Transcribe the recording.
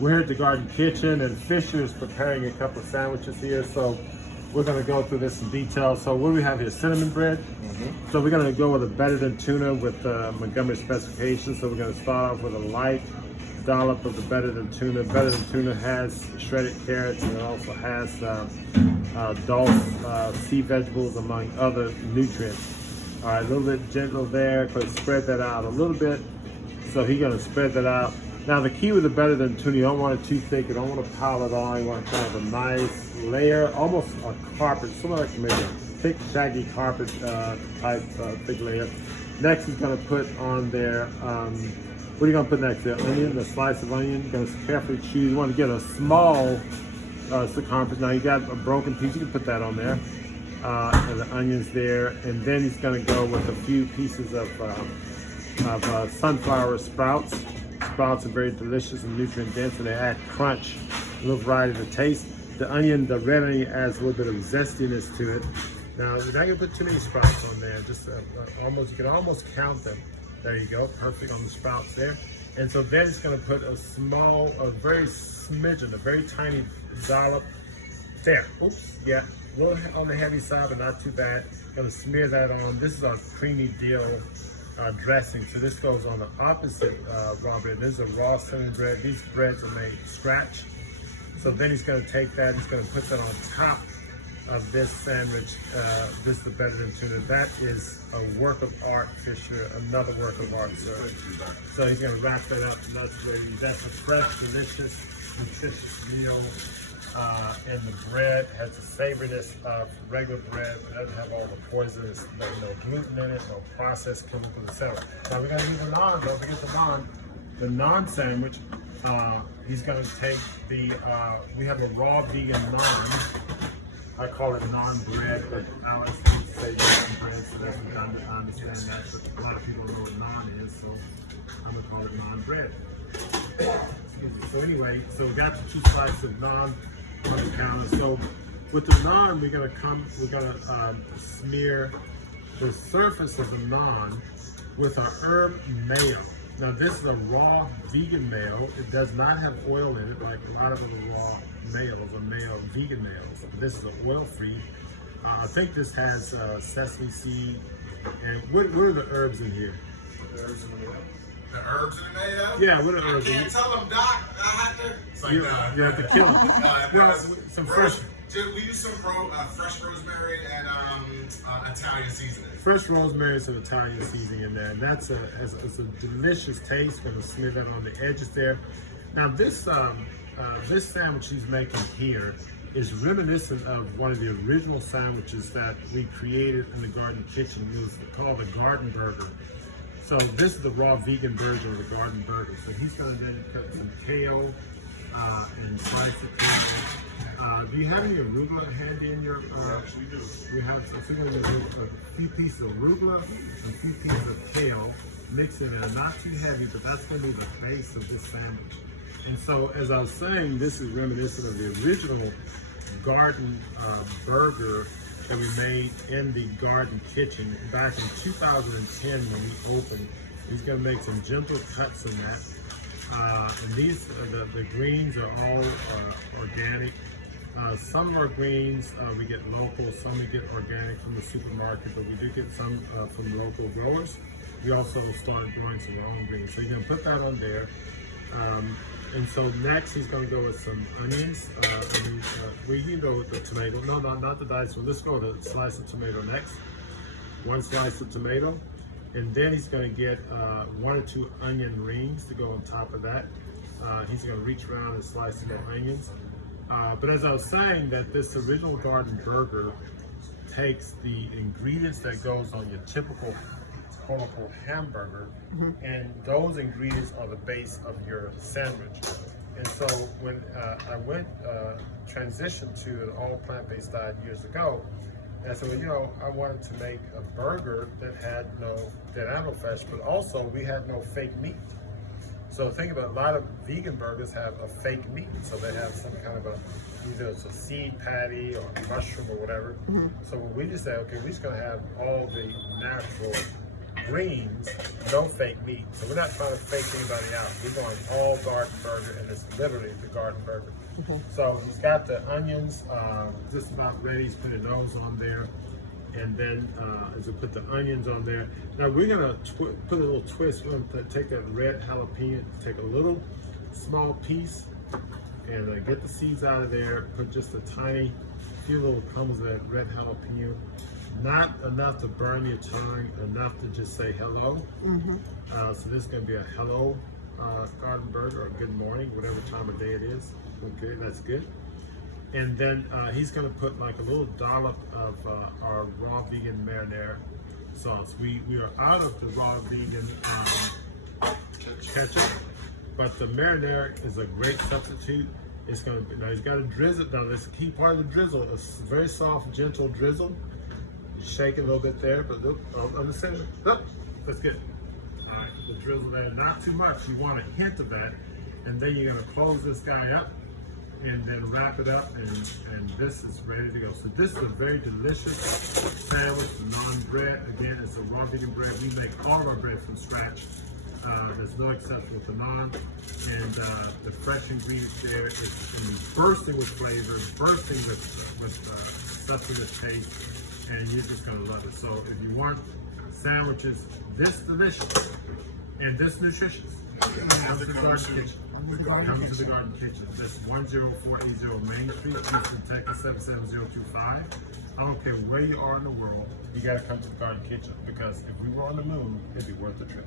We're here at the Garden Kitchen, and Fisher is preparing a couple of sandwiches here. So we're going to go through this in detail. So what do we have here? Cinnamon bread. So we're going to go with a better than tuna with Montgomery specifications. So we're going to start off with a light dollop of the better than tuna. Better than tuna has shredded carrots, and it also has dulse sea vegetables, among other nutrients. All right, a little bit gentle there, because spread that out a little bit. So he's going to spread that out. Now the key with the better than tuna, you don't want it too thick, you don't want to pile it on, you want kind of a nice layer, almost a carpet, something like maybe a thick, shaggy carpet type thick layer. Next he's going to put on there, what are you going to put next there? Onion, a slice of onion. You're going to carefully choose. You want to get a small circumference. Now you got a broken piece, you can put that on there. And the onions there. And then he's going to go with a few pieces of sunflower sprouts. Sprouts are very delicious and nutrient dense, and they add crunch, a little variety to taste. The onion, the red onion, adds a little bit of zestiness to it. Now, you're not going to put too many sprouts on there. Just you can almost count them. There you go, perfect on the sprouts there. And so then it's going to put a very smidgen, a very tiny dollop there. Oops, yeah, a little on the heavy side, but not too bad. Going to smear that on. This is our creamy dill dressing. So this goes on the opposite raw bread. This is a raw cinnamon bread. These breads are made scratch. So then he's going to take that, he's going to put that on top of this sandwich. This is the better than tuna. That is a work of art, Fisher. Another work of art, sir. So he's going to wrap that up, and that's a fresh, delicious, nutritious meal. And the bread has the savoriness of regular bread. It doesn't have all the poisonous, no gluten in it, no processed chemicals, etc. Now we're going to use the naan. Don't forget the naan. The naan sandwich. He's going to take we have a raw vegan naan. I call it naan bread, but Alex used to say naan bread, so that's I understand that. But a lot of people don't know what naan is, so I'm going to call it naan bread. So anyway, so we got the 2 slices of naan on the counter. So with the naan, we're gonna smear the surface of the naan with our herb mayo. Now this is a raw vegan mayo. It does not have oil in it like a lot of the raw mayos or vegan mayos. This is an oil-free. I think this has sesame seed. And what are the herbs in here? The herbs in the mayo? The herbs in the mayo? Yeah, what are the herbs? I can't tell them, Doc. I have to. It's like, you have to kill them. Well, some fresh. We use some fresh rosemary and Italian seasoning. Fresh rosemary is an Italian seasoning in there, and it's a delicious taste. We're gonna smear that on the edges there. Now this sandwich he's making here is reminiscent of one of the original sandwiches that we created in the Garden Kitchen. It was called the Garden Burger. So this is the raw vegan version of the Garden Burger. So he's going to then cut some kale and slice the kale. Do you have any arugula handy in your? Yes, we do. We have we're going to do a few pieces of arugula and a few pieces of kale, mix it in, not too heavy, but that's going to be the base of this sandwich. And so, as I was saying, this is reminiscent of the original Garden Burger that we made in the Garden Kitchen back in 2010 when we opened. He's going to make some gentle cuts in that. And these, the greens are all organic. Some of our greens we get local, some we get organic from the supermarket, but we do get some from local growers. We also started growing some of our own greens. So you're going to put that on there. And so next he's going to go with some onions. We can go with the tomato. No, not the diced one. Let's go with a slice of tomato next. 1 slice of tomato. And then he's going to get 1 or 2 onion rings to go on top of that. He's going to reach around and slice some more onions. But as I was saying, that this original Garden Burger takes the ingredients that goes on your typical quote-unquote hamburger, and those ingredients are the base of your sandwich. And so when I transitioned to an all plant-based diet years ago, and so I wanted to make a burger that had no dead animal flesh, but also we had no fake meat. So think about a lot of vegan burgers have a fake meat, so they have some kind of either it's a seed patty or mushroom or whatever. So we just say, okay, we're just gonna have all the natural greens, no fake meat. So we're not trying to fake anybody out. We're going all garden burger, and it's literally the garden burger. So he's got the onions just about ready. He's putting those on there. And then as we put the onions on there, now we're gonna put a little twist. We're gonna take that red jalapeno, take a little small piece, and get the seeds out of there. Put just a tiny, few little crumbs of that red jalapeno. Not enough to burn your tongue, enough to just say hello. So this is gonna be a hello garden burger, or good morning, whatever time of day it is. Okay, that's good. And then he's gonna put like a little dollop of our raw vegan marinara sauce. We are out of the raw vegan ketchup, but the marinara is a great substitute. It's gonna be, now he's got a drizzle. Now this the key part of the drizzle, a very soft, gentle drizzle. Shake it a little bit there, but look on the center. Look, that's good. All right, the drizzle there, not too much. You want a hint of that, and then you're gonna close this guy up, and then wrap it up, and this is ready to go. So this is a very delicious sandwich, naan bread. Again, it's a raw vegan bread. We make all of our bread from scratch. There's no exception with the naan, and the fresh ingredients there is bursting with flavor, bursting with sustenance taste, and you're just gonna love it. So if you want sandwiches this delicious and this nutritious, come to the Garden Kitchen. Come to the Garden Kitchen. That's 10480 Main Street, Houston, Texas 77025. I don't care where you are in the world, you gotta come to the Garden Kitchen, because if we were on the moon, it'd be worth the trip.